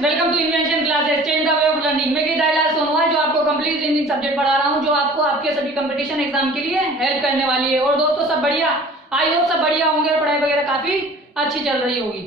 Welcome to invention classes, change the way of learning. मैं गीता सोनवा जो आपको कंप्लीट रीजनिंग सब्जेक्ट पढ़ा रहा हूं, जो आपको आपके सभी कंपटीशन एग्जाम के लिए हेल्प करने वाली है। और दोस्तों सब बढ़िया, आई होप सब बढ़िया होंगे और पढ़ाई वगैरह काफी अच्छी चल रही होगी।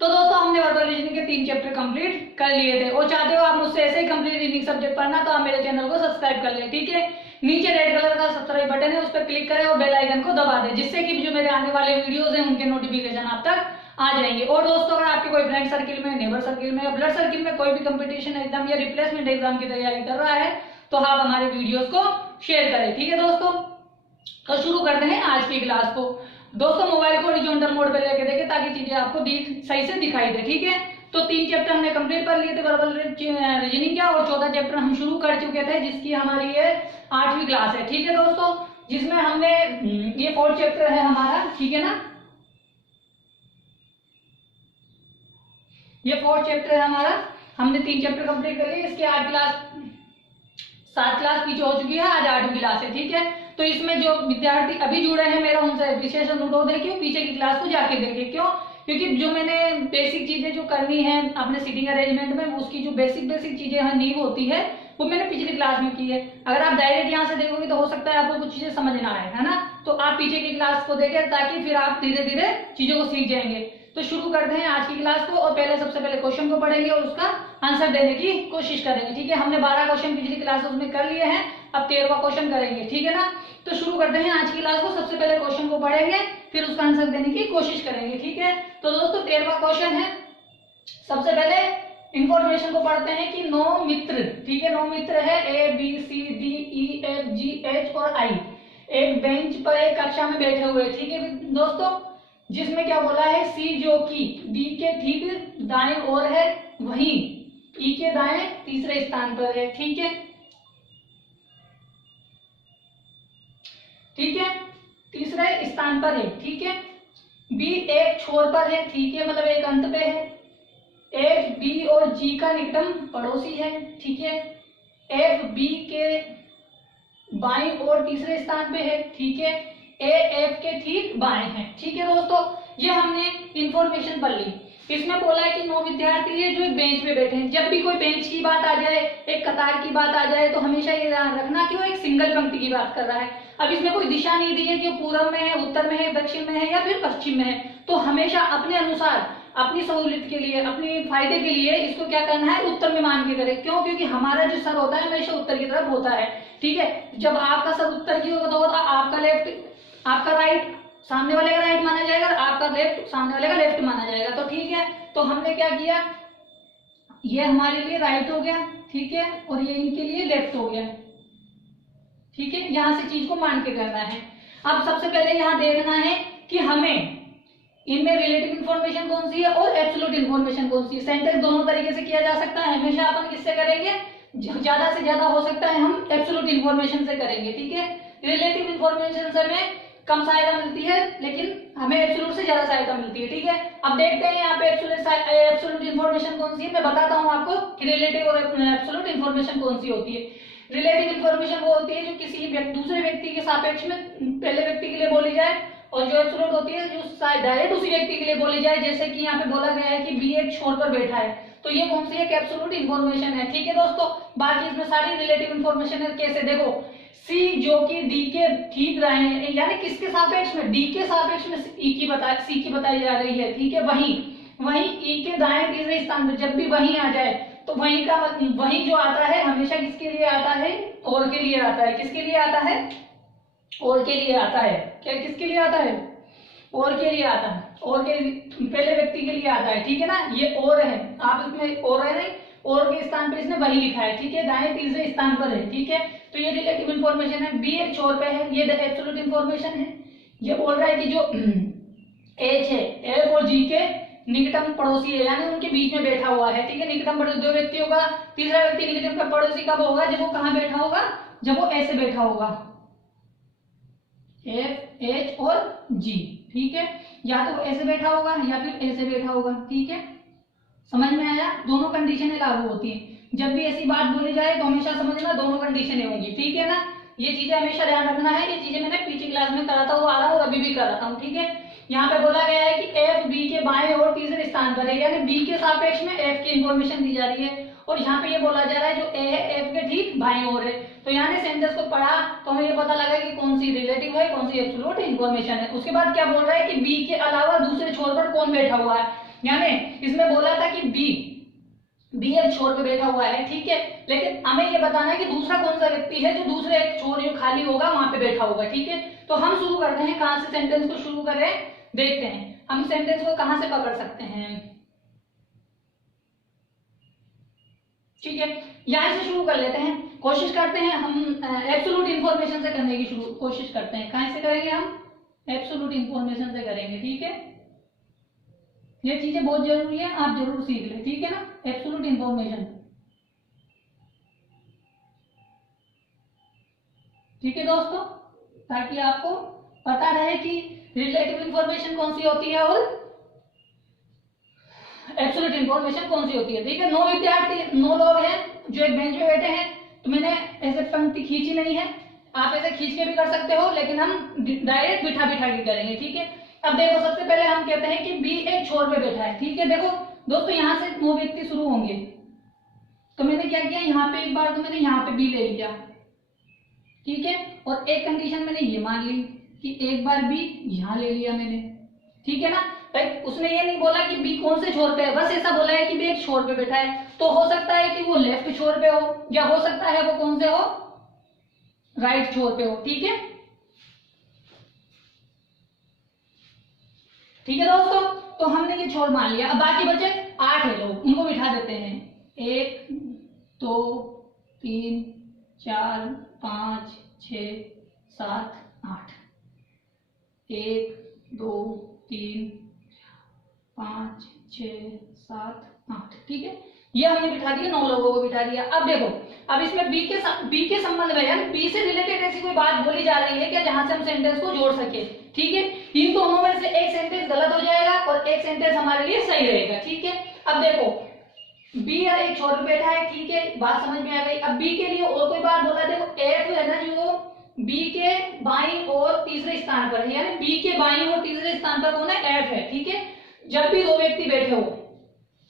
तो दोस्तों हमने वर्बल रीजनिंग के 3 चैप्टर कंप्लीट कर लिए थे और चाहते हो आप मुझसे ऐसे ही कंप्लीट रीजनिंग सब्जेक्ट पढ़ना तो आप मेरे चैनल को सब्सक्राइब कर लें, ठीक है। नीचे रेड कलर का सब्सक्राइब बटन है, उस पर क्लिक करें और बेल आइकन को दबा दें, जिससे कि जो मेरे आने वाले वीडियोस हैं उनके नोटिफिकेशन आप तक आ जाएंगे। और दोस्तों अगर आपके कोई फ्रेंड सर्किल में, नेबर सर्किल में या ब्लड सर्किल में कोई भी कंपटीशन एग्जाम या रिप्लेसमेंट एग्जाम की तैयारी कर रहा है तो आप हमारे वीडियोस को शेयर करें, ठीक है दोस्तों। तो शुरू करते हैं आज की क्लास को। दोस्तों मोबाइल को हॉरिजॉन्टल मोड पे लेके देखें ताकि चीजें आपको सही से दिखाई दे, ठीक है। तो 3 चैप्टर हमने कंप्लीट कर लिए थे वर्बल रीजनिंग का, और 14 चैप्टर हम शुरू कर चुके थे, जिसकी हमारी ये 8वीं क्लास है, ठीक है दोस्तों। जिसमें हमने ये 4th चैप्टर है हमारा, ठीक है ना, ये 4th चैप्टर है हमारा। हमने 3 चैप्टर कंप्लीट कर लिए, इसके 7 क्लास पीछे हो चुकी है, आज 8वीं क्लास है, ठीक है। तो इसमें जो विद्यार्थी अभी जुड़े हैं मेरा उनसे विशेष अनुरोध है कि पीछे की क्लास को जाके देखें। क्यों? क्योंकि जो मैंने बेसिक चीजें जो करनी है अपने सीटिंग अरेंजमेंट में, उसकी जो बेसिक चीजें नींव होती है वो मैंने पिछली क्लास में की है। अगर आप डायरेक्ट यहाँ से देखोगे तो हो सकता है आपको कुछ चीजें समझ ना आए, है ना। तो आप पीछे की क्लास को देखें ताकि फिर आप धीरे धीरे चीजों को सीख जाएंगे। तो शुरू करते हैं आज की क्लास को, और सबसे पहले क्वेश्चन को पढ़ेंगे और उसका आंसर देने की कोशिश करेंगे, ठीक है। हमने 12 क्वेश्चन पिछली क्लासेस में कर लिए हैं, अब 13वां क्वेश्चन करेंगे, ठीक है ना। तो शुरू करते हैं आज की क्लास को। सबसे पहले क्वेश्चन को पढ़ेंगे फिर उसका आंसर देने की कोशिश करेंगे, ठीक है। तो दोस्तों 13वां क्वेश्चन है। सबसे पहले इंफॉर्मेशन को पढ़ते हैं कि 9 मित्र, ठीक है, 9 मित्र है ABCDEFGH और I एक बेंच पर एक कक्षा में बैठे हुए, ठीक है दोस्तों। जिसमें क्या बोला है, C जो कि D के ठीक दाएं ओर है, वहीं E के दाएं तीसरे स्थान पर है, ठीक है, ठीक है, तीसरे स्थान पर है, ठीक है। B एक छोर पर है, ठीक है, मतलब एक अंत पे है। H B और G का निकटम पड़ोसी है, ठीक है। F B के बाईं ओर तीसरे स्थान पे है, ठीक है। A F के ठीक बाएं है, ठीक है दोस्तों। ये हमने इंफॉर्मेशन पढ़ ली। इसमें बोला है कि 9 विद्यार्थी है जो एक बेंच पे बैठे हैं। जब भी कोई बेंच की बात आ जाए, एक कतार की बात आ जाए, तो हमेशा ये ध्यान रखना कि वो एक सिंगल पंक्ति की बात कर रहा है। अब इसमें कोई दिशा नहीं दी है कि वो पूर्व में है, उत्तर में है, दक्षिण में है या फिर पश्चिम में है। तो हमेशा अपने अनुसार, अपनी सहूलियत के लिए, अपने फायदे के लिए इसको क्या करना है, उत्तर में मान के करें। क्यों? क्योंकि हमारा जो सर होता है हमेशा उत्तर की तरफ होता है, ठीक है। जब आपका सर उत्तर की होगा तो आपका लेफ्ट, आपका राइट सामने वाले का राइट माना जाएगा और आपका लेफ्ट सामने वाले का लेफ्ट माना जाएगा। तो ठीक है, तो हमने क्या किया, ये हमारे लिए राइट हो गया, ठीक है, और ये इनके लिए लेफ्ट हो गया, ठीक है। यहां से चीज को मान के करना है। अब सबसे पहले यहां देखना है कि हमें इनमें रिलेटिव इंफॉर्मेशन कौन सी है और एब्सोल्यूट इंफॉर्मेशन कौन सी है। सेंटेंस दोनों तरीके से किया जा सकता है। हमेशा अपन किससे करेंगे, ज्यादा से ज्यादा हो सकता है हम एब्सोल्यूट इंफॉर्मेशन से करेंगे, ठीक है। रिलेटिव इंफॉर्मेशन से हमें कम सहायता मिलती है, लेकिन हमें एब्सोल्यूट से ज्यादा सहायता मिलती है, ठीक है। अब देखते हैं यहाँ पे एब्सोल्यूट इंफॉर्मेशन कौन सी है। मैं बताता हूँ आपको कि रिलेटिव और एब्सोल्यूट इंफॉर्मेशन कौन सी होती है। रिलेटिव इंफॉर्मेशन वो होती है जो किसी दूसरे व्यक्ति के सापेक्ष में पहले व्यक्ति के लिए बोली जाए, और जो एब्सोल्यूट होती है जो डायरेक्ट उसी व्यक्ति के लिए बोली जाए। जैसे कि यहाँ पे बोला गया है कि बी एक छोर पर बैठा है, तो ये कौन सी है, एब्सोल्यूट इंफॉर्मेशन है, ठीक है दोस्तों। बाकी इसमें सारी रिलेटिव इंफॉर्मेशन है। कैसे, देखो C जो कि D के ठीक रहे हैं, यानी किसके सापेक्ष में, D के सापेक्ष में C की बताई जा रही है, ठीक है। वहीं E के दाएं तीसरे स्थान पर जब भी वहीं आ जाए तो वहीं का वहीं जो आता है हमेशा किसके लिए आता है, और के लिए आता है। किसके लिए आता है, और के लिए आता है। क्या किसके लिए आता है, और के लिए आता है, और के पहले व्यक्ति के लिए आता है, ठीक है ना। ये और है, आप इसमें और है नहीं, और के स्थान पर इसने वही लिखा है, ठीक है, दाएं तीसरे स्थान पर है, ठीक है। तो ये रिलेटिव इंफॉर्मेशन है। बी एक छोर पे है, ये एब्सोल्यूट इंफॉर्मेशन है। ये बोल रहा है कि जो H है, F और G के निकटम पड़ोसी है, यानी उनके बीच में बैठा हुआ है, ठीक है। निकटम पड़ोसी 2 व्यक्ति होगा, तीसरा व्यक्ति निकटम का पड़ोसी कब होगा, जब वो कहाँ बैठा होगा, जब वो ऐसे बैठा होगा, F H और G, ठीक है। या तो ऐसे बैठा होगा या फिर ऐसे बैठा होगा, ठीक है। समझ में आया, दोनों कंडीशनें लागू होती हैं। जब भी ऐसी बात बोली जाए तो हमेशा समझना दोनों कंडीशनें होंगी, ठीक है ना। ये चीजें हमेशा ध्यान रखना है। ये चीजें मैंने पिछली क्लास में करा था, वो आ रहा हूँ और अभी भी कर रहा हूँ, ठीक है। यहाँ पे बोला गया है कि एफ बी के बाएं और तीसरे स्थान पर है, यानी बी के सापेक्ष में एफ की इंफॉर्मेशन दी जा रही है, और यहाँ पे ये बोला जा रहा है जो ए है एफ के ठीक बाएं ओर है। तो यहाँ ने सेंटेंस को पढ़ा तो हमें ये पता लगा कि कौन सी रिलेटिव है, कौन सी एब्सोल्यूट इंफॉर्मेशन है। उसके बाद क्या बोल रहा है कि बी के अलावा दूसरे छोर पर कौन बैठा हुआ है, यानी इसमें बोला था कि बी एक छोर पे बैठा हुआ है, ठीक है, लेकिन हमें ये बताना है कि दूसरा कौन सा व्यक्ति है जो दूसरे एक छोर जो खाली होगा वहां पे बैठा होगा, ठीक है। तो हम शुरू करते हैं, कहां से सेंटेंस को शुरू करें, देखते हैं हम सेंटेंस को कहां से पकड़ सकते हैं, ठीक है, यहां से शुरू कर लेते हैं। कोशिश करते हैं हम एब्सोल्यूट इंफॉर्मेशन से करने की कोशिश करते हैं। कहां से करेंगे हम, एब्सोल्यूट इंफॉर्मेशन से करेंगे, ठीक है। ये चीजें बहुत जरूरी है, आप जरूर सीख लें, ठीक है ना, एब्सोल्यूट इंफॉर्मेशन, ठीक है दोस्तों, ताकि आपको पता रहे कि रिलेटिव इंफॉर्मेशन कौन सी होती है और एब्सोल्यूट इंफॉर्मेशन कौन सी होती है, ठीक है। 9 विद्यार्थी 9 लोग हैं जो एक बेंच पे बैठे हैं, तो मैंने ऐसे पंक्ति खींची नहीं है, आप ऐसे खींच के भी कर सकते हो, लेकिन हम डायरेक्ट बिठा के करेंगे, ठीक है। अब देखो सबसे पहले हम कहते हैं कि बी एक छोर पे बैठा है, ठीक है। देखो दोस्तों यहाँ से 9 व्यक्ति शुरू होंगे, तो मैंने क्या किया, यहाँ पे एक बार तो मैंने यहाँ पे बी ले लिया, ठीक है, और एक कंडीशन मैंने ये मान ली कि एक बार बी यहाँ ले लिया मैंने, ठीक है ना। भाई उसने ये नहीं बोला कि बी कौन से छोर पे है, बस ऐसा बोला है कि बी एक छोर पे बैठा है, तो हो सकता है कि वो लेफ्ट छोर पे हो, या हो सकता है वो कौन से हो, राइट छोर पे हो, ठीक है, ठीक है दोस्तों। तो हमने ये छोर मान लिया। अब बाकी बचे 8 है लोग, उनको बिठा देते हैं, 1 2 3 4 5 6 7 8, 1 2 3 5 6 7 8, ठीक है, ये हमने बिठा दिया, 9 लोगों को बिठा दिया। अब देखो, अब इसमें बी के संबंध में, यानी बी से रिलेटेड ऐसी कोई बात बोली जा रही है क्या जहां से हम सेंटेंस को जोड़ सके, ठीक है। इन दोनों में से एक सेंटेंस गलत हो जाएगा और एक सेंटेंस हमारे लिए सही रहेगा, ठीक है। अब देखो बी एक छोर पे बैठा है, ठीक है, बात समझ में आ गई। अब बी के लिए और कोई बात बोला, देखो एफ है ना जो बी के बाईं और तीसरे स्थान पर है, यानी बी के बाईं और तीसरे स्थान पर कौन है, एफ है, ठीक है। जब भी 2 व्यक्ति बैठे हो,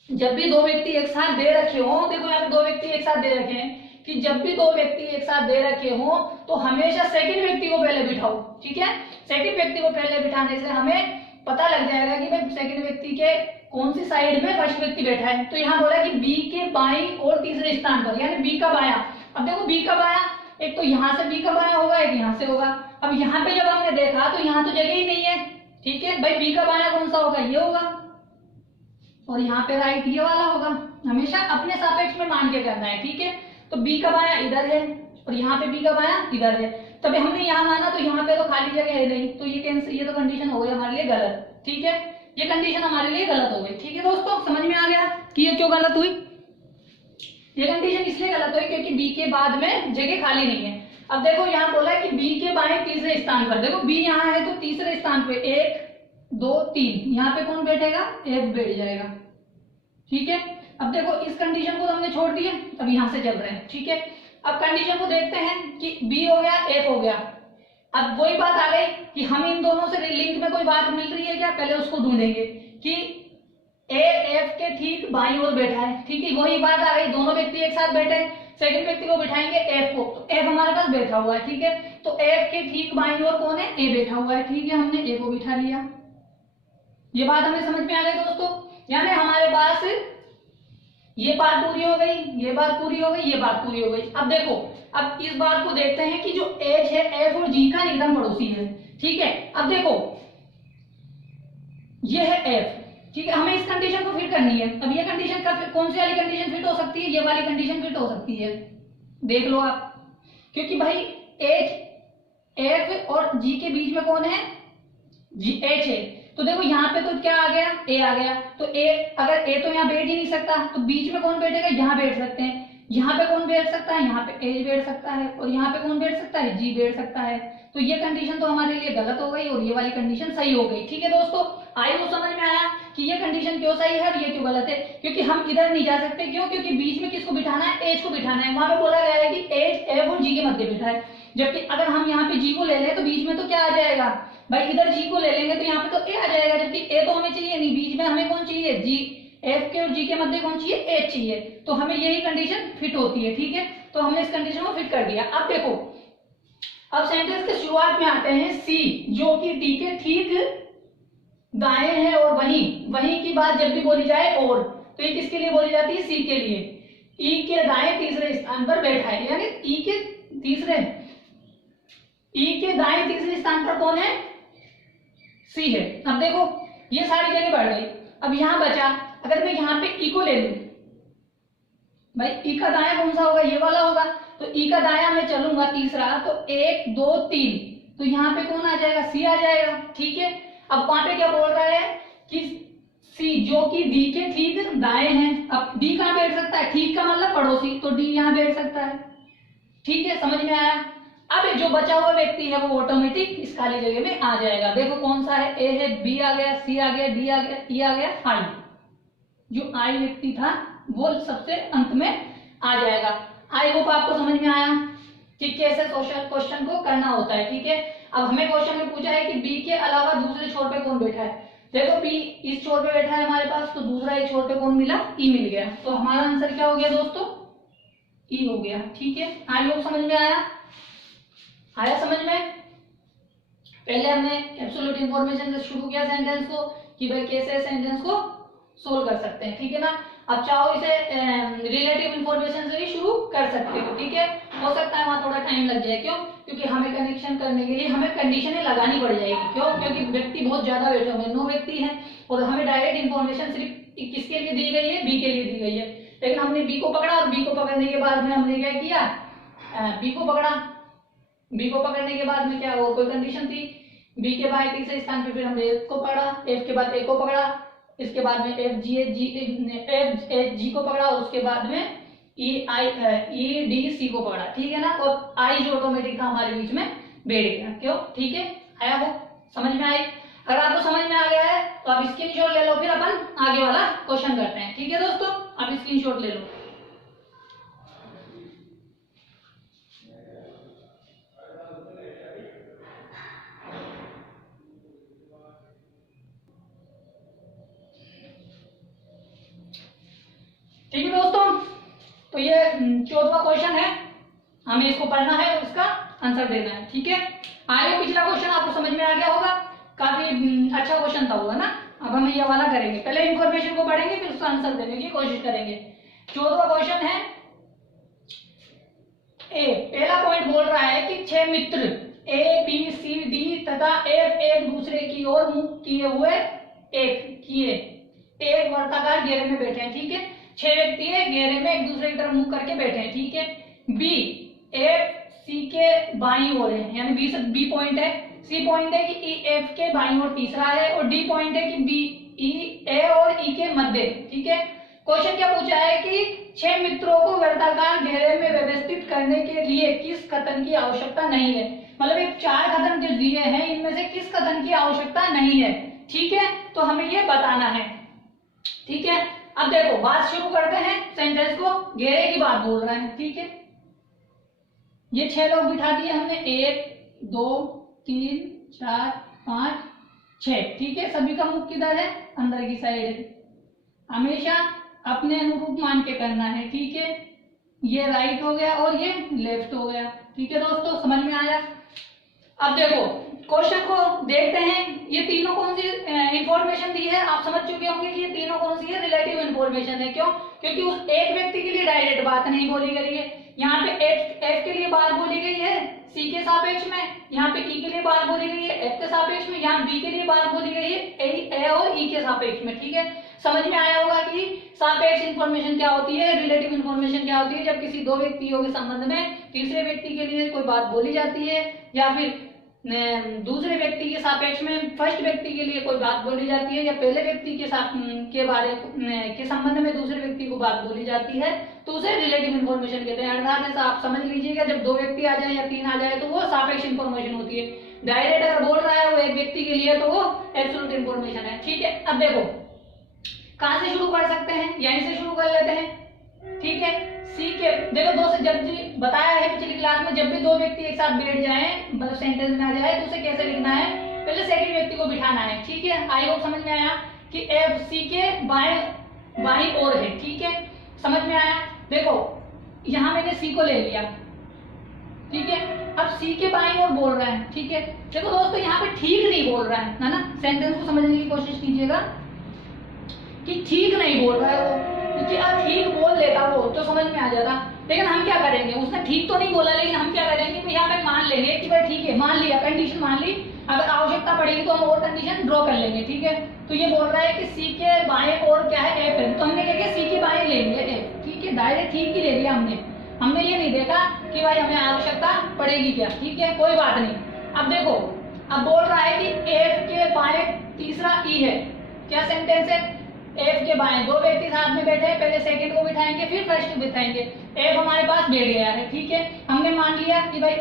जब भी 2 व्यक्ति एक साथ दे रखे हो, देखो यहाँ पे 2 व्यक्ति एक साथ दे रखे हैं, कि जब भी 2 व्यक्ति एक साथ दे रखे हो तो हमेशा सेकंड व्यक्ति को पहले बिठाओ, ठीक है। सेकंड व्यक्ति को पहले बिठाने से हमें पता लग जाएगा कि भाई सेकंड व्यक्ति के कौन सी साइड में फर्स्ट व्यक्ति बैठा है। तो यहाँ बोला कि बी के बाईं और तीसरे स्थान पर, यानी बी का बायां। अब देखो बी का बायां, एक तो यहाँ से बी का बायां होगा, एक यहाँ से होगा। अब यहाँ पे जब हमने देखा तो यहाँ तो जगह ही नहीं है, ठीक है भाई, बी का बायां कौन सा होगा, ये होगा, और यहाँ पे राइट ये वाला होगा। हमेशा अपने सापेक्ष में मान के करना है, ठीक है। तो बी का बायां इधर है और यहाँ पे बी का बायां इधर है, तभी हमने यहाँ माना, तो यहाँ पे तो खाली जगह है नहीं, तो ये तो कंडीशन हो गई हमारे लिए गलत, ठीक है, ये कंडीशन हमारे लिए गलत हो गई, ठीक है दोस्तों। समझ में आ गया कि ये क्यों गलत हुई, ये कंडीशन इसलिए गलत हुई क्योंकि बी के बाद में जगह खाली नहीं है। अब देखो यहाँ बोला है कि बी के बाएं तीसरे स्थान पर, देखो बी यहाँ है तो तीसरे स्थान पे 1 2 3, यहाँ पे कौन बैठेगा, एफ बैठ जाएगा, ठीक है। अब देखो इस कंडीशन को हमने छोड़ दिया, अब यहाँ से चल रहे हैं, ठीक है। अब कंडीशन को देखते हैं कि बी हो गया, एफ हो गया। अब वही बात आ गई कि हम इन दोनों से लिंक में कोई बात मिल रही है क्या, पहले उसको ढूंढेंगे कि ए एफ के ठीक बाईं ओर बैठा है, ठीक है, वही बात आ गई, दोनों व्यक्ति एक साथ बैठे, सेकंड व्यक्ति को बिठाएंगे एफ को, तो एफ हमारे पास बैठा हुआ है, ठीक है। तो एफ के ठीक बाईं ओर कौन है, ए बैठा हुआ है, ठीक है, हमने ए को बिठा लिया। ये बात हमें समझ में आ गई दोस्तों, यानी हमारे पास ये बात पूरी हो गई, ये बात पूरी हो गई, ये बात पूरी हो गई। अब देखो, अब इस बात को देखते हैं कि जो एच है, एफ और जी का एकदम पड़ोसी है, ठीक है। अब देखो ये है एफ, ठीक है, हमें इस कंडीशन को फिट करनी है। अब ये कंडीशन का कौन सी वाली कंडीशन फिट हो सकती है, ये वाली कंडीशन फिट हो सकती है, देख लो आप, क्योंकि भाई एच एफ और जी के बीच में कौन है, जी एच है, तो देखो यहाँ पे तो क्या आ गया, ए आ गया, तो ए, अगर ए तो यहाँ बैठ ही नहीं सकता, तो बीच में कौन बैठेगा, यहाँ बैठ सकते हैं। यहाँ पे कौन बैठ सकता है, यहाँ पे एच बैठ सकता है, और यहाँ पे कौन बैठ सकता है, जी बैठ सकता है। तो ये कंडीशन तो हमारे लिए गलत हो गई और ये वाली कंडीशन सही हो गई, ठीक है दोस्तों। आई वो समझ में आया कि ये कंडीशन क्यों सही है और ये क्यों गलत है, क्योंकि हम इधर नहीं जा सकते, क्यों, क्योंकि बीच में किसको बिठाना है, एच को बिठाना है। वहां पे बोला गया है कि एच एफ और जी के मध्य बैठा है, जबकि अगर हम यहाँ पे जी को ले लें तो बीच में तो क्या आ जाएगा भाई, इधर जी को ले लेंगे तो यहाँ पे पे तो ए आ जाएगा, जबकि ए तो हमें चाहिए नहीं, बीच में हमें कौन चाहिए, जी, एफ के और जी के मध्य कौन चाहिए, एच चाहिए, तो हमें यही कंडीशन फिट होती है। ठीक है, तो हमने इस कंडीशन को फिट कर दिया। अब देखो, अब सेंटेंस के शुरुआत में आते हैं सी, जो कि डी के ठीक दाएं है, और वहीं की बात जब भी बोली जाए और, तो ये किसके लिए बोली जाती है, सी के लिए। ई के दाएं तीसरे स्थान पर बैठा है, यानी ई के दाएं तीसरे स्थान पर कौन है, सी है। अब देखो ये सारी जगह बढ़ गई, अब यहां बचा, अगर मैं यहां पे ई को ले लूं, भाई ई का दाया कौन सा होगा, ये वाला होगा, तो ई का दाया मैं चलूंगा तीसरा, तो 1 2 3, तो यहाँ पे कौन आ जाएगा, सी आ जाएगा। ठीक है, अब वहां पे क्या बोल रहा है कि सी जो कि डी के ठीक दाएं हैं, अब डी कहां बैठ सकता है, ठीक का मतलब पड़ोसी, तो डी यहाँ बैठ सकता है। ठीक है, समझ में आया। अब जो बचा हुआ व्यक्ति है वो ऑटोमेटिक इस खाली जगह में आ जाएगा। देखो कौन सा है, ए है, बी आ गया, सी आ गया, डी आ गया, ई आ गया, आई, जो आई व्यक्ति था वो सबसे अंत में आ जाएगा। आई होप आपको समझ में आया कि कैसे सोशल क्वेश्चन को करना होता है। ठीक है, अब हमें क्वेश्चन में पूछा है कि बी के अलावा दूसरे छोर पे कौन बैठा है। देखो बी इस छोर पे बैठा है हमारे पास, तो दूसरा एक छोर पे कौन मिला, ई मिल गया, तो हमारा आंसर क्या हो गया दोस्तों, ई हो गया। ठीक है, आई होप समझ में आया समझ में। पहले हमने एब्सोल्यूट इंफॉर्मेशन से शुरू किया सेंटेंस को, कि भाई कैसे सेंटेंस को सोल्व कर सकते हैं। ठीक है ना, अब चाहो इसे रिलेटिव इंफॉर्मेशन से भी शुरू कर सकते हो। ठीक है, हो सकता है वहां थोड़ा टाइम लग जाए, क्यों, क्योंकि हमें कनेक्शन करने के लिए हमें कंडीशनें लगानी पड़ जाएगी। क्यों, क्योंकि व्यक्ति बहुत ज्यादा बैठे हुए 9 व्यक्ति हैं, और हमें डायरेक्ट इंफॉर्मेशन सिर्फ किसके लिए दी गई है, बी के लिए दी गई है। लेकिन हमने बी को पकड़ा, और बी को पकड़ने के बाद में हमने क्या किया, बी को पकड़ा, बी को पकड़ने के बाद में क्या, और कोई कंडीशन थी, बी के बाद तीसरे स्थान पे फिर हमने एफ को पकड़ा, एफ के बाद ए को पकड़ा, इसके बाद में एफ जी को पकड़ा, और उसके बाद में ई डी सी को पकड़ा। ठीक है ना, और आई जो ऑटोमेटिक था हमारे बीच में बैठ गया। क्यों, ठीक है, आया हो समझ में आई। अगर आपको समझ में आ गया है तो आप स्क्रीनशॉट ले लो, फिर अपन आगे वाला क्वेश्चन करते हैं। ठीक है दोस्तों, आप स्क्रीनशॉट ले लो। ठीक है दोस्तों, तो ये 14वां क्वेश्चन है, हमें इसको पढ़ना है और इसका आंसर देना है। ठीक है, आगे पिछला क्वेश्चन आपको समझ में आ गया होगा, काफी अच्छा क्वेश्चन था वो, है ना। अब हम ये वाला करेंगे, पहले इंफॉर्मेशन को पढ़ेंगे, फिर उसका आंसर देने की कोशिश करेंगे। 14वां क्वेश्चन है ए, पहला पॉइंट बोल रहा है कि 6 मित्र ए बी सी डी तथा एफ एक दूसरे की ओर मुख किए हुए एक वर्ताकार घेरे में बैठे हैं। ठीक है, 6 व्यक्ति है, घेरे में एक दूसरे की तरफ मुंह करके बैठे हैं। ठीक है, बी एफ सी के बाईं ओर है, यानी बी पॉइंट है, सी पॉइंट है कि ई एफ के बाईं ओर तीसरा है, और डी पॉइंट है कि बी ई ए और ई के मध्य। ठीक है, क्वेश्चन क्या पूछा है कि 6 मित्रों को वर्ताकार घेरे में व्यवस्थित करने के लिए किस कथन की आवश्यकता नहीं है। मतलब एक 4 कथन जो दिए हैं, इनमें से किस कथन की आवश्यकता नहीं है। ठीक है, तो हमें ये बताना है। ठीक है, अब देखो बात शुरू करते हैं सेंटेंस को, घेरे की बात बोल रहे हैं। ठीक है, ये 6 लोग बिठा दिए हमने, 1 2 3 4 5 6। ठीक है, सभी का मुख किधर है, अंदर की साइड है, हमेशा अपने अनुरूप मान के करना है। ठीक है, ये राइट हो गया और ये लेफ्ट हो गया। ठीक है दोस्तों, समझ में आया। अब देखो क्वेश्चन को देखते हैं, ये तीनों कौन सी इंफॉर्मेशन दी है, आप समझ चुके होंगे कि ये तीनों कौन सी है, रिलेटिव इंफॉर्मेशन है। क्यों, क्योंकि उस एक व्यक्ति के लिए डायरेक्ट बात नहीं बोली गई है, यहाँ पे एफ के लिए बात बोली गई है सी के सापेक्ष में, यहाँ पे ई के लिए बात बोली गई है एफ के सापेक्ष में, यहाँ बी के लिए बात बोली गई है ए और ई के सापेक्ष में। ठीक है, समझ में आया होगा कि सापेक्ष इंफॉर्मेशन क्या होती है, रिलेटिव इंफॉर्मेशन क्या होती है। जब किसी 2 व्यक्तियों के संबंध में तीसरे व्यक्ति के लिए कोई बात बोली जाती है, या फिर दूसरे व्यक्ति के सापेक्ष में फर्स्ट व्यक्ति के लिए कोई बात बोली जाती है, या पहले व्यक्ति के बारे के संबंध में दूसरे व्यक्ति को बात बोली जाती है, तो उसे रिलेटिव इंफॉर्मेशन कहते हैं। अर्थात ऐसा आप समझ लीजिएगा, जब 2 व्यक्ति आ जाए या 3 आ जाए तो वो सापेक्ष इंफॉर्मेशन होती है। डायरेक्ट अगर बोल रहा है वो एक व्यक्ति के लिए, तो वो एब्सोल्यूट इंफॉर्मेशन है। ठीक है, अब देखो कहां से शुरू कर सकते हैं, यहीं से शुरू कर लेते हैं। ठीक है, सी के देखो 2 से, जब भी बताया है पिछली क्लास में, जब भी 2 व्यक्ति एक साथ बैठ जाएं, मतलब सेंटेंस में आ जाए, तो उसे कैसे लिखना है, पहले सेकंड व्यक्ति को बिठाना है, ठीक है। आई होप समझ में आया कि एफ सी के बाएं ओर है, ठीक है, समझ में आया। देखो यहां मैंने सी को ले लिया, ठीक है, अब सी के बाईं ओर बोल रहा है, ठीक है। देखो दोस्तों यहाँ पे ठीक नहीं बोल रहा है ना, सेंटेंस को समझने की कोशिश कीजिएगा कि ठीक नहीं बोल रहा है वो, क्योंकि आप ठीक बोल लेता वो तो समझ में आ जाता। लेकिन हम क्या करेंगे, उसने ठीक तो नहीं बोला, लेकिन हम क्या करेंगे कि यहाँ पे मान लेंगे कि भाई ठीक है, मान लिया, कंडीशन मान ली, अगर आवश्यकता पड़ेगी तो हम और कंडीशन ड्रॉ कर लेंगे, ठीक है। तो ये बोल रहा है कि सी के बाएं ओर क्या है, एफ है, तो हमने क्या किया, सी के बाएं ले लिया एफ, ठीक है, डायरेक्ट ठीक ही ले लिया हमने ये नहीं देखा कि भाई हमें आवश्यकता पड़ेगी क्या, ठीक है, कोई बात नहीं। अब देखो, अब बोल रहा है कि एफ के बाएं तीसरा ई है, क्या सेंटेंस है, एफ के बाएं दो व्यक्ति साथ में बैठे हैं, पहले सेकंड को बिठाएंगे फिर फर्स्ट को बिठाएंगे, एफ हमारे पास बैठ गया है, ठीक है। हमने मान लिया कि भाई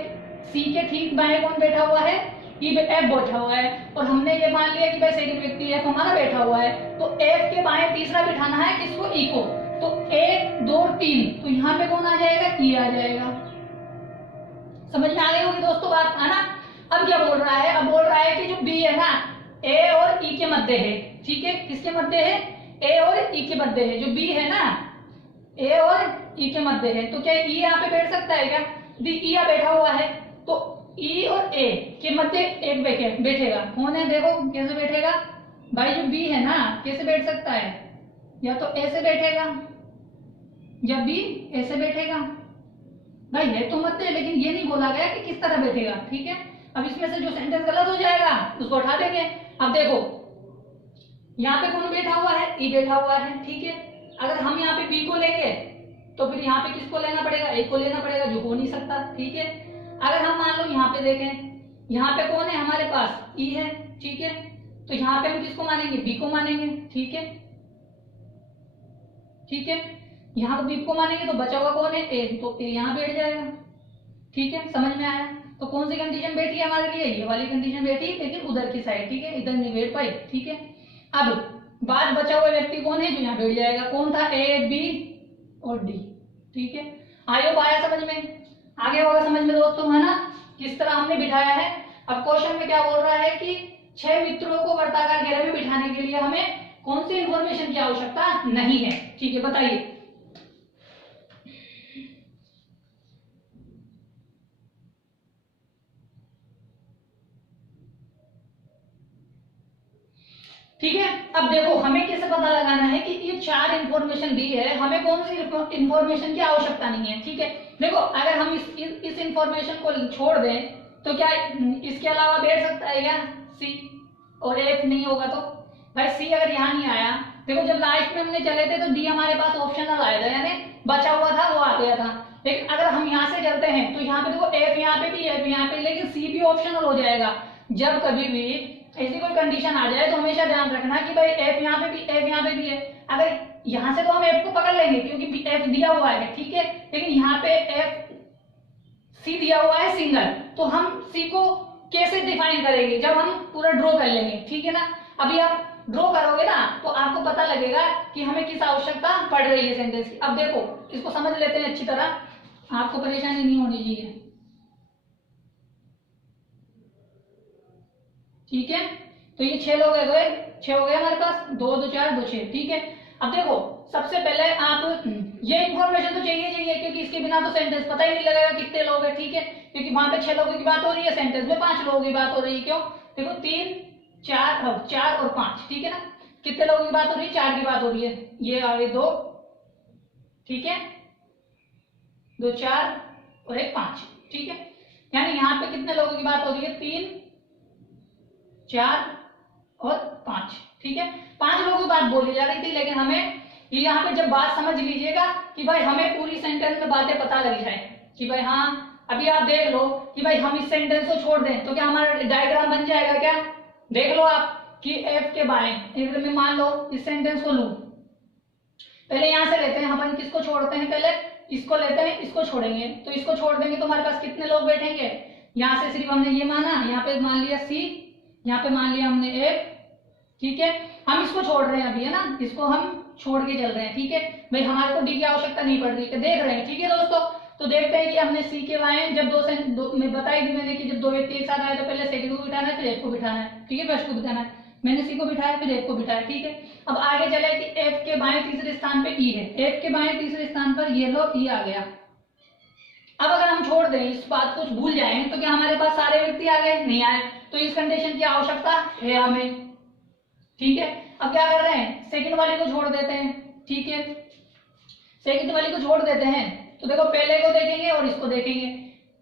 सी के ठीक बाएं कौन बैठा हुआ है, ई एफ बैठा हुआ है, और हमने ये मान लिया कि भाई सेकंड व्यक्ति एफ हमारा बैठा हुआ है, तो एफ के बाएं तीसरा बिठाना है किसको, ई को, तो 1 2 3, तो यहाँ पे कौन आ जाएगा, ई आ जाएगा। समझ में आ गई होगी दोस्तों बात, है ना। अब क्या बोल रहा है, अब बोल रहा है कि जो बी है ना, ए और ई के मध्य है, ठीक है, किसके मध्य है, ए और ई के मध्य है, जो बी है ना, ए और ई के मध्य है, तो क्या ई यहाँ पे बैठ सकता है क्या, दी ई यहाँ बैठा हुआ है, तो ई और ए के मध्य एक बैठेगा, कौन है, देखो कैसे बैठेगा भाई, जो बी है ना कैसे बैठ सकता है, या तो ऐसे बैठेगा या बी ऐसे बैठेगा, भाई है तो मध्य, लेकिन ये नहीं बोला गया कि किस तरह बैठेगा, ठीक है। अब इसमें से जो सेंटेंस गलत हो जाएगा उसको उठा देंगे। अब देखो यहाँ पे कौन बैठा हुआ है, ई बैठा हुआ है, ठीक है। अगर हम यहाँ पे बी को लेंगे तो फिर यहाँ पे किसको लेना पड़ेगा, ए को लेना पड़ेगा, जो हो नहीं सकता, ठीक है। अगर हम मान लो यहाँ पे देखें, यहाँ पे कौन है हमारे पास, ई है, ठीक है, तो यहाँ पे हम किसको मानेंगे, बी को मानेंगे, ठीक है, ठीक है। यहाँ पे बी को मानेंगे तो बचा हुआ कौन है, ए, तो ए यहाँ बैठ जाएगा, ठीक है, समझ में आया। तो कौन सी कंडीशन बैठी है हमारे लिए, ये वाली कंडीशन बैठी, लेकिन उधर की साइड, ठीक है, इधर नहीं बैठ पाई, ठीक है। अब बाद बचा हुआ व्यक्ति कौन है, जो यहाँ बैठ जाएगा, कौन था, ए बी और डी, ठीक है। आयो आया समझ में, आगे होगा समझ में दोस्तों, है ना, किस तरह हमने बिठाया है। अब क्वेश्चन में क्या बोल रहा है कि 6 मित्रों को वर्ताकार घेरे में बिठाने के लिए हमें कौन सी इंफॉर्मेशन की आवश्यकता नहीं है, ठीक है, बताइए। ठीक है, अब देखो हमें कैसे पता लगाना है कि ये 4 इंफॉर्मेशन दी है, हमें कौन सी इंफॉर्मेशन की आवश्यकता नहीं है, ठीक है। देखो अगर हम इस इंफॉर्मेशन को छोड़ दें तो क्या इसके अलावा बैठ सकता है क्या, सी, और एफ नहीं होगा तो भाई सी अगर यहाँ नहीं आया, देखो जब लास्ट में हमने चले थे तो डी हमारे पास ऑप्शनल आया था, यानी बचा हुआ था वो आ गया था। लेकिन अगर हम यहाँ से चलते हैं तो यहाँ पे देखो एफ यहाँ पे भी, एफ यहाँ पे, लेकिन सी भी ऑप्शनल हो जाएगा। जब कभी भी ऐसी कोई कंडीशन आ जाए तो हमेशा ध्यान रखना कि भाई एफ यहाँ पे भी, एफ यहाँ पे भी है। अगर यहाँ से तो हम एफ को पकड़ लेंगे क्योंकि एफ दिया हुआ है, ठीक है, लेकिन यहाँ पे एफ सी दिया हुआ है सिंगल, तो हम सी को कैसे डिफाइन करेंगे, जब हम पूरा ड्रॉ कर लेंगे, ठीक है ना। अभी आप ड्रॉ करोगे ना तो आपको पता लगेगा कि हमें किस आवश्यकता पड़ रही है सेंटेंस की। अब देखो इसको समझ लेते हैं अच्छी तरह, आपको परेशानी नहीं होनी चाहिए, ठीक है। तो ये 6 लोग गए, 6 हो गए हमारे पास, 2 2 4 2 6, ठीक है। अब देखो सबसे पहले आप ये इंफॉर्मेशन तो चाहिए क्योंकि इसके बिना तो सेंटेंस पता ही नहीं लगेगा कितने लोग हैं, ठीक है, क्योंकि वहां पे 6 लोगों की बात हो रही है, सेंटेंस में 5 लोगों की बात हो रही है। क्यों, देखो 3 4 और 5, ठीक है ना, कितने लोगों की बात हो रही है, 4 की बात हो रही है, ये आ गए 2, ठीक है, 2 4 और 1 5, ठीक है। यानी यहाँ पे कितने लोगों की बात हो रही है, 3 4 और 5, ठीक है, 5 लोगों की बात बोली जा रही थी। लेकिन हमें ये यहाँ पे जब बात समझ लीजिएगा कि भाई हमें पूरी सेंटेंस में बातें पता लग जाए कि भाई हाँ, अभी आप देख लो कि भाई हम इस सेंटेंस को छोड़ दें तो क्या हमारा डायग्राम बन जाएगा क्या, देख लो आप कि एफ के बाएं, इधर में मान लो इस सेंटेंस को लूं, पहले यहां से लेते हैं, अपन किसको छोड़ते हैं, पहले इसको लेते हैं, इसको छोड़ेंगे, तो इसको छोड़ देंगे तो हमारे पास कितने लोग बैठेंगे, यहाँ से सिर्फ हमने ये माना, यहाँ पे मान लिया सी, यहाँ पे मान लिया हमने एफ, ठीक है, हम इसको छोड़ रहे हैं अभी, है ना, इसको हम छोड़ के चल रहे हैं, ठीक है भाई, हमारे को डी की आवश्यकता नहीं पड़ रही है, देख रहे हैं, ठीक है दोस्तों। तो देखते हैं कि हमने सी के बाएं जब दो में बताई थी मैंने कि जब दो व्यक्ति एक साथ आए तो पहले सेकंड को बिठाना है फिर एफ को बिठाना है, ठीक है, फर्स्ट को बिठाना है। मैंने सी को बिठाया फिर एफ को बिठाया, ठीक है। अब आगे चले कि एफ के बाएं तीसरे स्थान पे ई है, एफ के बाएं तीसरे स्थान पर ये लो ई आ गया। अब अगर हम छोड़ दें इस बात को भूल जाएं तो क्या हमारे पास सारे व्यक्ति आ गए? नहीं आए, तो इस कंडीशन की आवश्यकता है हमें, ठीक है। अब क्या कर रहे हैं, सेकंड वाली को छोड़ देते हैं, ठीक है, सेकंड वाली को छोड़ देते हैं। तो देखो पहले को देखेंगे और इसको देखेंगे,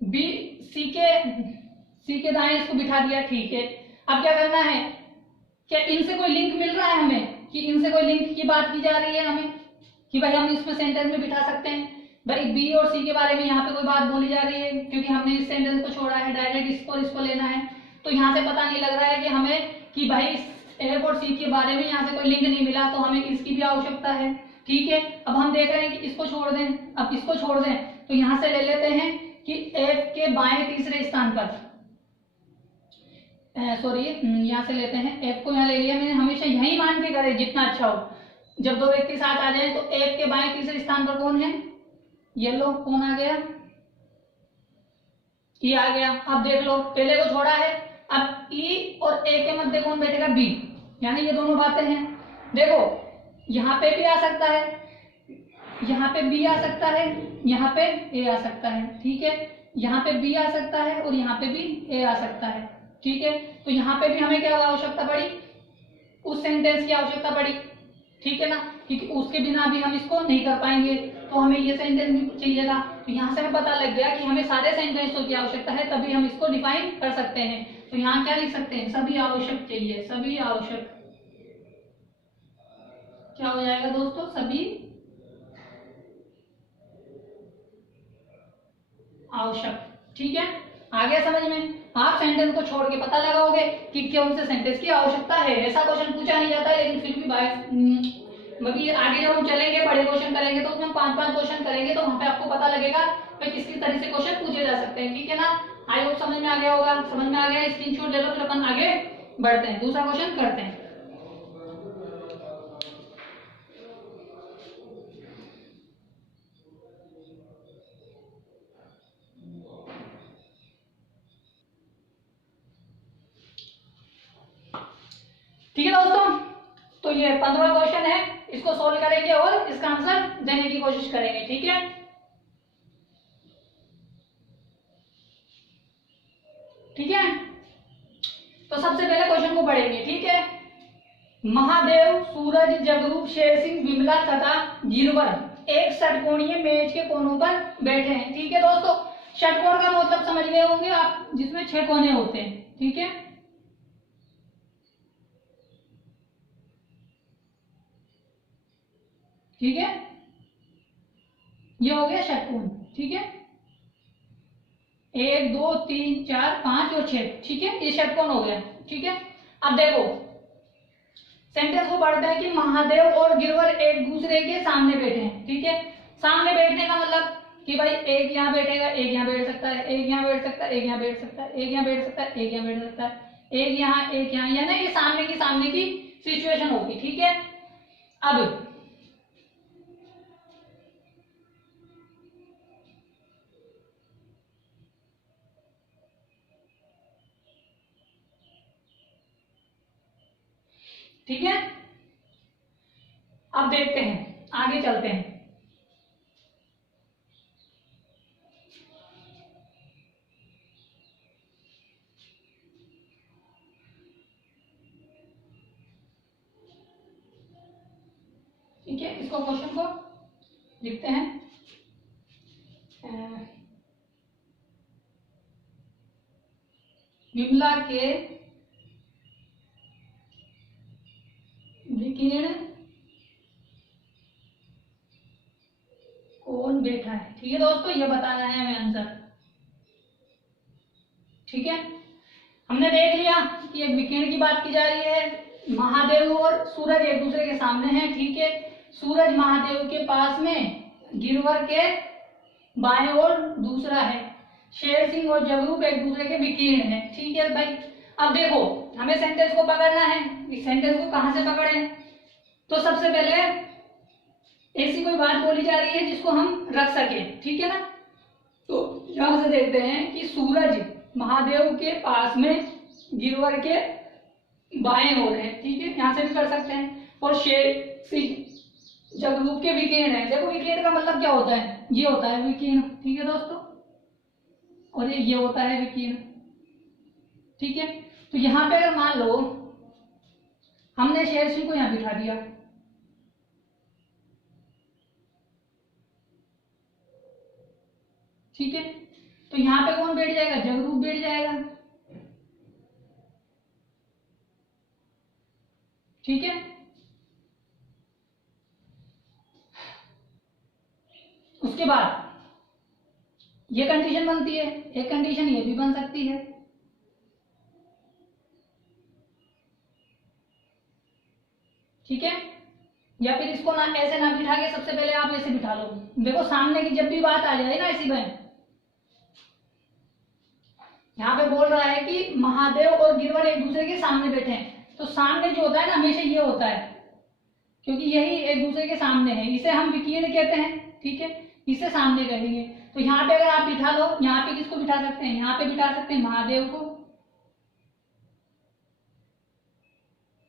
बी सी के दाएं इसको बिठा दिया, ठीक है। अब क्या करना है, क्या इनसे कोई लिंक मिल रहा है हमें, कि इनसे कोई लिंक की बात की जा रही है हमें कि भाई हम इसमें सेंटेंस में बिठा सकते हैं। भाई बी और सी के बारे में यहाँ पे कोई बात बोली जा रही है, क्योंकि हमने इस सेंटेंस को छोड़ा है, डायरेक्ट इसको और इसको लेना है। तो यहाँ से पता नहीं लग रहा है कि हमें कि भाई एफ और सी के बारे में यहाँ से कोई लिंक नहीं मिला, तो हमें इसकी भी आवश्यकता है, ठीक है। अब हम देख रहे हैं कि इसको छोड़ दें, अब इसको छोड़ दें तो यहाँ से ले लेते हैं कि एफ के बाएं तीसरे स्थान पर, सॉरी यहाँ से लेते हैं, एफ को यहाँ ले लिया मैंने, हमेशा यही मान के करें जितना अच्छा हो। जब दो व्यक्ति साथ आ जाए तो एफ के बाएं तीसरे स्थान पर कौन है, ये लो कौन आ गया, ई आ गया। अब देख लो पहले को छोड़ा है, अब ई और ए के मध्य कौन बैठेगा, बी, यानी ये दोनों बातें हैं। देखो यहाँ पे भी आ सकता है, यहाँ पे बी आ सकता है, यहाँ पे ए आ सकता है, ठीक है, यहाँ पे बी आ सकता है और यहाँ पे भी ए आ सकता है, ठीक है। तो यहाँ पे भी हमें क्या आवश्यकता पड़ी, उस सेंटेंस की आवश्यकता पड़ी, ठीक है ना, क्योंकि उसके बिना भी हम इसको नहीं कर पाएंगे, तो हमें ये सेंटेंस भी चाहिएगा। तो यहाँ से हमें पता लग गया कि हमें सारे सेंटेंसों की आवश्यकता है, तभी हम इसको डिफाइन कर सकते हैं। तो यहाँ क्या लिख सकते हैं, सभी आवश्यक चाहिए, सभी आवश्यक, क्या हो जाएगा दोस्तों, सभी आवश्यक, ठीक है। आ गया समझ में। आप सेंटेंस को छोड़ के पता लगाओगे कि कौन से सेंटेंस की आवश्यकता है। ऐसा क्वेश्चन पूछा नहीं जाता है, लेकिन फिर भी बाकी आगे जब हम चलेंगे बड़े क्वेश्चन करेंगे तो उसमें 5-5 क्वेश्चन करेंगे, तो वहां पे आपको पता लगेगा कि किस किस तरह से क्वेश्चन पूछे जा सकते हैं, ठीक है ना। आई होप समझ में आ गया होगा, समझ में आ गया, स्क्रीनशॉट ले लो, फिर अपन आगे बढ़ते हैं, दूसरा क्वेश्चन करते हैं। ठीक है दोस्तों, तो ये 15वां क्वेश्चन है, इसको सोल्व करेंगे और इसका आंसर देने की कोशिश करेंगे, ठीक है। ठीक है, तो सबसे पहले क्वेश्चन को पढ़ेंगे, ठीक है। महादेव, सूरज, जगरूप, शेर सिंह, विमला तथा गिरवर एक षटकोणीय मेज के कोनों पर बैठे हैं, ठीक है दोस्तों। षटकोण का मतलब समझ गए होंगे आप, जिसमें 6 कोने होते हैं, ठीक है। ठीक है, ये हो गया षटकोण, ठीक है, 1 2 3 4 5 और 6, ठीक है, ये षटकोण हो गया, ठीक है। अब देखो सेंटेंस को पढ़ते हैं कि महादेव और गिरवर एक दूसरे के सामने बैठे हैं, ठीक है। सामने बैठने का मतलब कि भाई एक यहाँ बैठेगा, एक यहाँ बैठ सकता है, एक यहाँ बैठ सकता है, एक यहाँ बैठ सकता है, एक यहाँ बैठ सकता है, एक यहाँ बैठ सकता है, एक यहाँ एक यहाँ, यानी ये सामने की सिचुएशन होगी, ठीक है। अब ठीक है, अब देखते हैं, आगे चलते हैं। ठीक है, इसको क्वेश्चन को लिखते हैं। विमला के विकीर्ण कौन बैठा है, ठीक है दोस्तों, ये बताना है हमें आंसर, ठीक है। हमने देख लिया कि एक विकिरण की बात की जा रही है, महादेव और सूरज एक दूसरे के सामने हैं, ठीक है। सूरज महादेव के पास में, गिरवर के बाएं ओर दूसरा है, शेर सिंह और जगरूप एक दूसरे के विकीर्ण है, ठीक है भाई। अब देखो हमें सेंटेंस को पकड़ना है, इस सेंटेंस को कहां से पकड़े, तो सबसे पहले ऐसी कोई बात बोली जा रही है जिसको हम रख सके, ठीक है ना। यहां से देखते हैं कि सूरज महादेव के पास में गिरवर के बाएं हो रहे हैं, ठीक है, यहां से भी कर सकते हैं। और शेर सिंह जगरूप के विकीर्ण है। देखो विकीर्ण का मतलब क्या होता है, ये होता है विकीर्ण, ठीक है दोस्तों, और ये होता है विकीर्ण, ठीक है। तो यहाँ पे अगर मान लो हमने शेर सिंह को यहाँ बिठा दिया, ठीक है, तो यहाँ पे कौन बैठ जाएगा, जगरूप बैठ जाएगा, ठीक है। उसके बाद ये कंडीशन बनती है, एक कंडीशन ये भी बन सकती है, ठीक है। या फिर इसको ना ऐसे ना बिठा के सबसे पहले आप ऐसे बिठा लो। देखो सामने की जब भी बात आ जाए ना ऐसी बहन, यहाँ पे बोल रहा है कि महादेव और गिरवर एक दूसरे के सामने बैठे हैं, तो सामने जो होता है ना हमेशा ये होता है, क्योंकि यही एक दूसरे के सामने है, इसे हम विकीर्ण कहते हैं, ठीक है, इसे सामने कहेंगे। तो यहाँ पे अगर आप बिठा लो, यहाँ पे किसको बिठा सकते हैं, यहाँ पे बिठा सकते हैं महादेव को,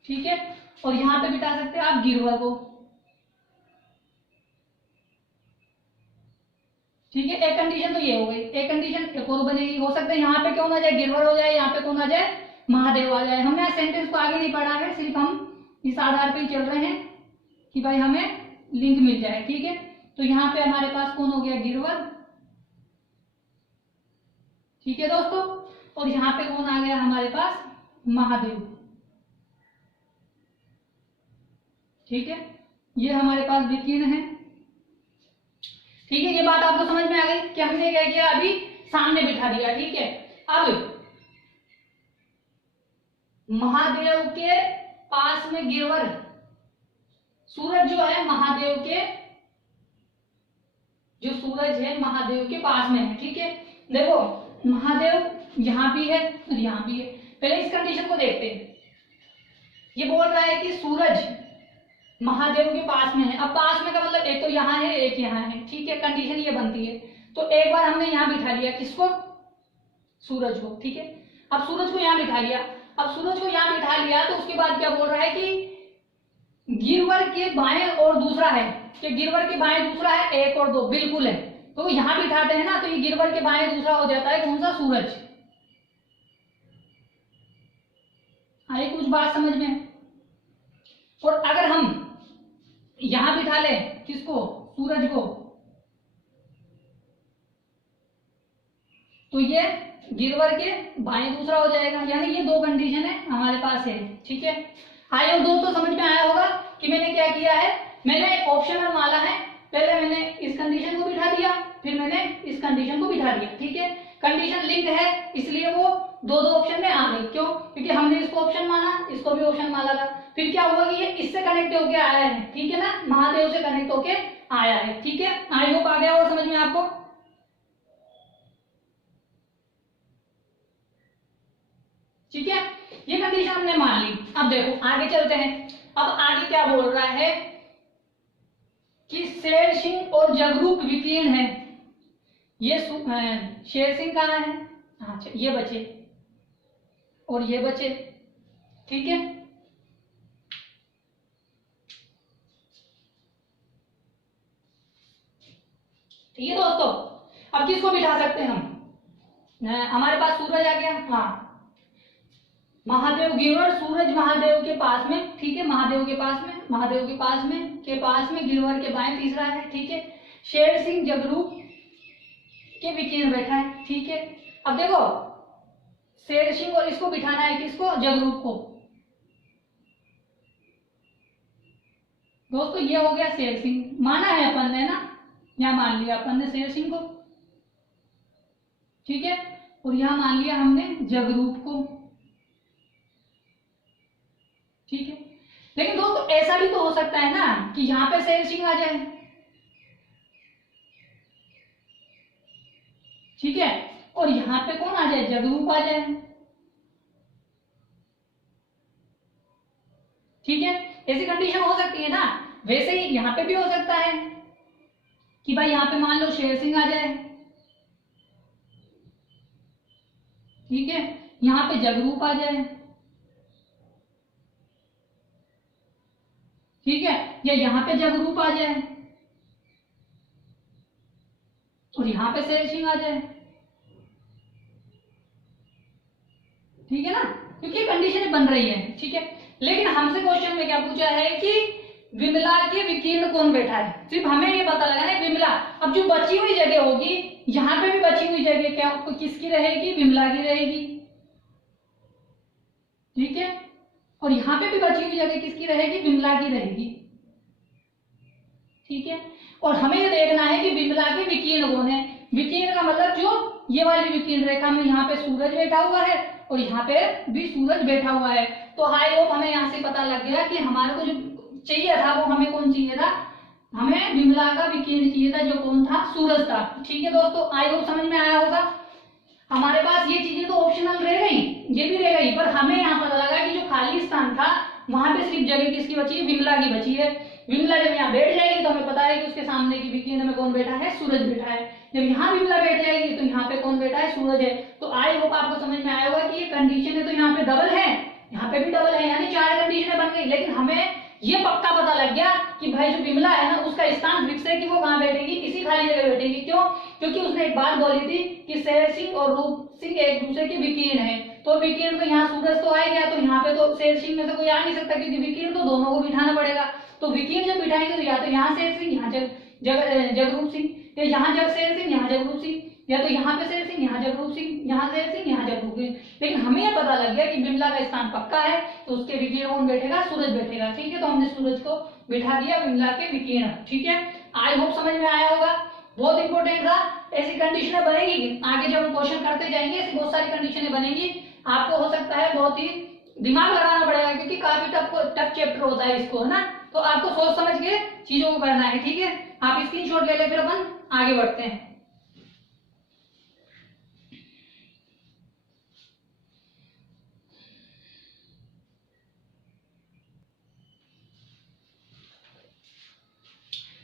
ठीक है, और यहाँ पे बिठा सकते हैं आप गिरवर को, ठीक है। एक कंडीशन तो ये हो गई, एक कंडीशन एक और बनेगी, हो सकता है यहाँ पे कौन आ जाए, गिरवर हो जाए, यहाँ पे कौन आ जाए, महादेव आ जाए। हमने सेंटेंस को आगे नहीं पढ़ा है, सिर्फ हम इस आधार पे ही चल रहे हैं कि भाई हमें लिंक मिल जाए, ठीक है। तो यहाँ पे हमारे पास कौन हो गया, गिरवर, ठीक है दोस्तों, और यहाँ पे कौन आ गया हमारे पास, महादेव, ठीक है। ये हमारे पास विकीर्ण है, ठीक है। ये बात आपको समझ में आ गई कि हमने क्या किया, अभी सामने बिठा दिया, ठीक है। अब महादेव के पास में गिरवर, सूरज जो है महादेव के, जो सूरज है महादेव के पास में है, ठीक है। देखो महादेव यहाँ भी है और यहाँ भी है। पहले इस कंडीशन को देखते हैं। ये बोल रहा है कि सूरज महादेव के पास में है। अब पास में का मतलब एक तो यहाँ है एक यहाँ है, ठीक है, कंडीशन ये बनती है। तो एक बार हमने यहाँ बिठा लिया, किसको, सूरज को, ठीक है। अब सूरज को यहाँ बिठा लिया, अब सूरज को यहाँ बिठा लिया तो उसके बाद क्या बोल रहा है कि गिरवर के बाएं और दूसरा है, कि गिरवर के बाएं दूसरा है, एक और दो बिल्कुल है, तो यहाँ बिठाते हैं ना, तो ये गिरवर के बाएं दूसरा हो जाता है कौन सा, सूरज। आई कुछ बात समझ में। और अगर हम यहां बिठा ले किसको, सूरज को, तो ये गिरवर के बाएं दूसरा हो जाएगा। यानी ये दो कंडीशन है हमारे पास है, ठीक है। आयो दो तो समझ में आया होगा कि मैंने क्या किया है, मैंने ऑप्शनल माला है, पहले मैंने इस कंडीशन को बिठा दिया, फिर मैंने इस कंडीशन को बिठा दिया, ठीक है। कंडीशन लिंक है इसलिए वो दो दो ऑप्शन में आ गई, क्यों, क्योंकि हमने इसको ऑप्शन माना, इसको भी ऑप्शन माना था। फिर क्या हुआ कि ये इससे कनेक्ट होके आया है, ठीक है ना, महादेव से कनेक्ट होके आया है, ठीक है। आई होप आ गया और समझ में आपको, ठीक है। ये कंडीशन हमने मान ली। अब देखो आगे चलते हैं। अब आगे क्या बोल रहा है कि शेर सिंह और जगरूप विकीर्ण है। ये शेर सिंह कहाँ है, अच्छा ये बचे और ये बचे, ठीक है। ठीक है दोस्तों, अब किसको बिठा सकते हैं हम, हमारे पास सूरज आ गया, हाँ महादेव गिरवर, सूरज महादेव के पास में, ठीक है, महादेव के पास में, महादेव के पास में गिरवर के बाएं तीसरा है, ठीक है। शेर सिंह जगरूप के विकीर्ण बैठा है, ठीक है। अब देखो शेर सिंह और इसको बिठाना है किसको, जगरूप को। दोस्तों ये हो गया शेर सिंह, माना है अपन ने ना, यहाँ मान लिया अपन ने शेर सिंह को, ठीक है, और यहाँ मान लिया हमने जगरूप को, ठीक है। लेकिन दोस्तों ऐसा भी तो हो सकता है ना कि यहाँ पे शेर सिंह आ जाए, ठीक है, और यहाँ पे कौन आ जाए, जगरूप आ जाए, ठीक है। ऐसी कंडीशन हो सकती है ना। वैसे ही यहाँ पे भी हो सकता है कि भाई यहाँ पे मान लो शेर सिंह आ जाए, ठीक है, यहाँ पे जग रूप आ जाए, ठीक है, या यहाँ पे जग रूप आ जाए और यहाँ पे शेरसिंह आ जाए, ठीक है ना, क्योंकि कंडीशन बन रही है, ठीक है। लेकिन हमसे क्वेश्चन में क्या पूछा है कि विमला के विकीर्ण कौन बैठा है, सिर्फ हमें ये पता लगाना है विमला। अब जो बची हुई जगह होगी, यहाँ पे भी बची हुई जगह क्या किसकी रहेगी, विमला की रहेगी, ठीक है, और यहाँ पे भी बची हुई जगह किसकी रहेगी, विमला की रहेगी, ठीक है। और हमें ये देखना है कि विमला के विकीर्ण कौन है। विकीर्ण का मतलब जो ये वाली विकीर्ण रेखा में यहाँ पे सूरज बैठा हुआ है और यहाँ पे भी सूरज बैठा हुआ है। तो आई होप हमें यहाँ से पता लग गया कि हमारे को जो चाहिए था वो हमें कौन चाहिए था, हमें विमला का विकीर्ण चाहिए था, जो कौन था, सूरज था, ठीक है दोस्तों। आई होप समझ में आया होगा। हमारे पास ये चीजें तो ऑप्शनल रह गई, ये भी रह गई, पर हमें यहाँ पता लगा कि जो खाली स्थान था वहां पे सिर्फ जगह किसकी बची है, विमला की बची है। विमला जब यहाँ बैठ जाएगी तो हमें पता है कि उसके सामने की विकीर्ण में कौन बैठा है, सूरज बैठा है। जब यहाँ विमला बैठ जाएगी तो यहाँ पे कौन बैठा है, सूरज है। तो आई होप आपको समझ में आया होगा कि ये कंडीशन है तो यहाँ पे डबल है, यहाँ पे भी डबल है, यानी 4 कंडीशनें बन गई। लेकिन हमें ये पक्का पता लग गया कि भाई जो विमला है ना उसका स्थान फिक्स है कि वो कहाँ बैठेगी, इसी खाली जगह बैठेगी। क्यों? क्योंकि उसने एक बात बोली थी कि शेर सिंह और रूप सिंह एक दूसरे के विकीर्ण है। तो विकीर्ण तो यहाँ सूरज तो आ गया, तो यहाँ पे तो शेर सिंह में से कोई आ नहीं सकता, क्योंकि विकीर्ण तो दोनों को बिठाना पड़ेगा। तो विकीर्ण जब बिठाएंगे तो या तो यहाँ शेर सिंह, यहाँ जगरूप सिंह, या यहाँ जग शेर सिंह, यहाँ जगरूप सिंह, या तो यहाँ पे शेर सिंह, यहाँ जगरूप सिंह, यहाँ शेर सिंह, यहाँ जगरूप सिंह। लेकिन हमें यह पता लग गया कि विमला का स्थान पक्का है, तो उसके विकीर्ण कौन बैठेगा, सूरज बैठेगा, ठीक है। तो हमने सूरज को बिठा दिया विमला के विकीर्ण, ठीक है। आई होप समझ में आया होगा, बहुत इंपॉर्टेंट था। ऐसी कंडीशनें बनेगी आगे जब हम क्वेश्चन करते जाएंगे, ऐसी बहुत सारी कंडीशनें बनेंगी। आपको हो सकता है बहुत ही दिमाग लगाना पड़ेगा, क्योंकि काफी टफ चैप्टर होता है इसको, है ना। तो आपको सोच समझ के चीजों को करना है, ठीक है। आप स्क्रीनशॉट ले ले, फिर अपन आगे बढ़ते हैं।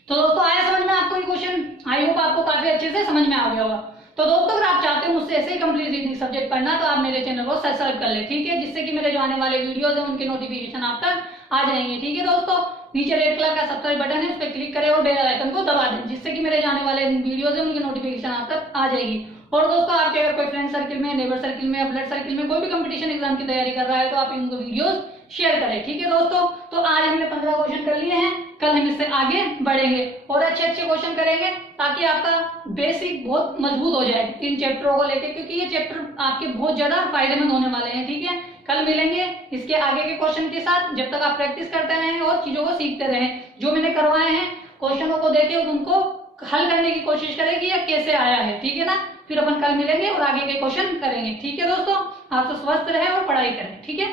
तो दोस्तों आया समझ में आपको ये क्वेश्चन? आई होप आपको काफी अच्छे से समझ में आ गया होगा। तो दोस्तों अगर आप चाहते हो मुझसे ऐसे ही कंप्लीट रीडिंग सब्जेक्ट पढ़ना, तो आप मेरे चैनल को सब्सक्राइब कर ले, ठीक है, जिससे कि मेरे जो आने वाले वीडियोस हैं उनके नोटिफिकेशन आप तक आ जाएंगे, ठीक है दोस्तों। नीचे रेड कलर का सब्सक्राइब बटन है, उस पर क्लिक करें और बेल आइकन को दबा दें, जिससे कि मेरे जाने वाले वीडियोस हैं उनकी नोटिफिकेशन आप तक आ जाएगी। और दोस्तों आपके अगर कोई फ्रेंड सर्किल में, नेबर सर्किल में, ब्लड सर्किल में कोई भी कंपटीशन एग्जाम की तैयारी कर रहा है, तो आप इनको वीडियोस शेयर करें, ठीक है दोस्तों। तो आज हमने 15 क्वेश्चन कर लिए हैं, कल हम इससे आगे बढ़ेंगे और अच्छे अच्छे क्वेश्चन करेंगे, ताकि आपका बेसिक बहुत मजबूत हो जाए इन चैप्टरों को लेकर, क्योंकि ये चैप्टर आपके बहुत ज्यादा फायदेमंद होने वाले हैं, ठीक है। कल मिलेंगे इसके आगे के क्वेश्चन के साथ। जब तक आप प्रैक्टिस करते रहें और चीजों को सीखते रहें, जो मैंने करवाए हैं क्वेश्चनों को देखें और उनको हल करने की कोशिश करें कि यह कैसे आया है, ठीक है ना। फिर अपन कल मिलेंगे और आगे के क्वेश्चन करेंगे, ठीक है दोस्तों। आप तो स्वस्थ रहे और पढ़ाई करें, ठीक है।